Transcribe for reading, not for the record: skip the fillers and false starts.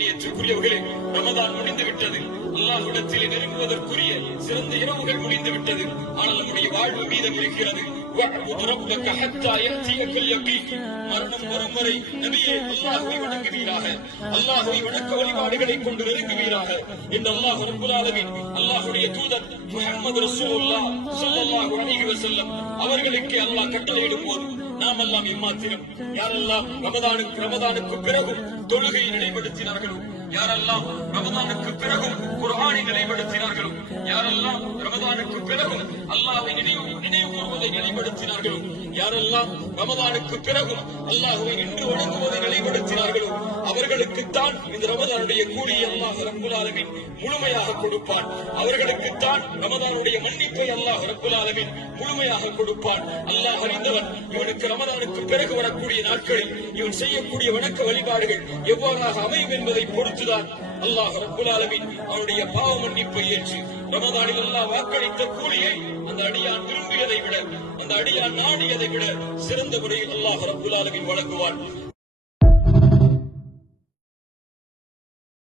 கண்ணியத்திற்குரியவர்களே, ரமதான் முடிந்து விட்டது. அல்லாஹ்விடத்திலே நெருங்குவதற்குரிய சிறந்த இரவுகள் முடிந்து விட்டது. ஆனால் நம்முடைய வாழ்வு மீதம் இருக்கிறது. மரணம் வரும் வரை நபியே அல்லாஹ்வை வணங்குவீராக, அல்லாஹ்வை வணக்க வழிபாடுகளை கொண்டு நெருங்குவீராக என்று அல்லாஹ் ரப்பல் ஆலமீன் அல்லாஹ்வுடைய தூதர் முஹம்மது ரசூலுல்லாஹ் ஸல்லல்லாஹு அலைஹி வஸல்லம் அவர்களுக்கு அல்லாஹ் கட்டளையிடும் போது நாம் எல்லாம் இம்மாத்திரம் யாரெல்லாம் ரமதானுக்கு பிறகும் தொழுகையை நிலைப்படுத்தினார்களோ, யாரெல்லாம் ரமதானுக்கு பிறகும் குர்ஆனை நிலைப்படுத்தினார்களோ, யாரெல்லாம் ரமதானுக்கு பிறகும் அல்லாஹ்வை நினைவு கூறுவதை நிலைப்படுத்தினார்களோ, யாரெல்லாம் ரமதானுக்கு பிறகும் அல்லாஹ்வை நின்று வணங்குவதை நிலைப்படுத்தினார்களோ, அவர்களுக்குத்தான் இந்த ரமதானுடைய கூலியை அல்லாஹ் ரப்பல் ஆலமீன் முழுமையாக கொடுப்பான். அவர்களுக்குத்தான் ரமதானுடைய மன்னிப்பை அல்லாஹ் ரப்பல் ஆலமீன் முழுமையாக கொடுப்பான். அல்லாஹ் அறிந்தவன். இவனுக்கு ரமதானுக்கு பிறகு வரக்கூடிய நாட்களில் இவன் செய்யக்கூடிய வணக்க வழிபாடுகள் எவ்வாறாக அமையும் என்பதை பொறுத்துதான் அல்லாஹ் ரப்பல் ஆலமீன் அவனுடைய பாவ மன்னிப்பை ஏற்று ரமதானில் அல்லாஹ் வாக்களித்த கூலியை அந்த அடியான் விரும்பியதை விட, அந்த அடியான் நாடியதை விட சிறந்த முறையில் அல்லாஹ் ரப்பல் ஆலமீன் வழங்குவான்.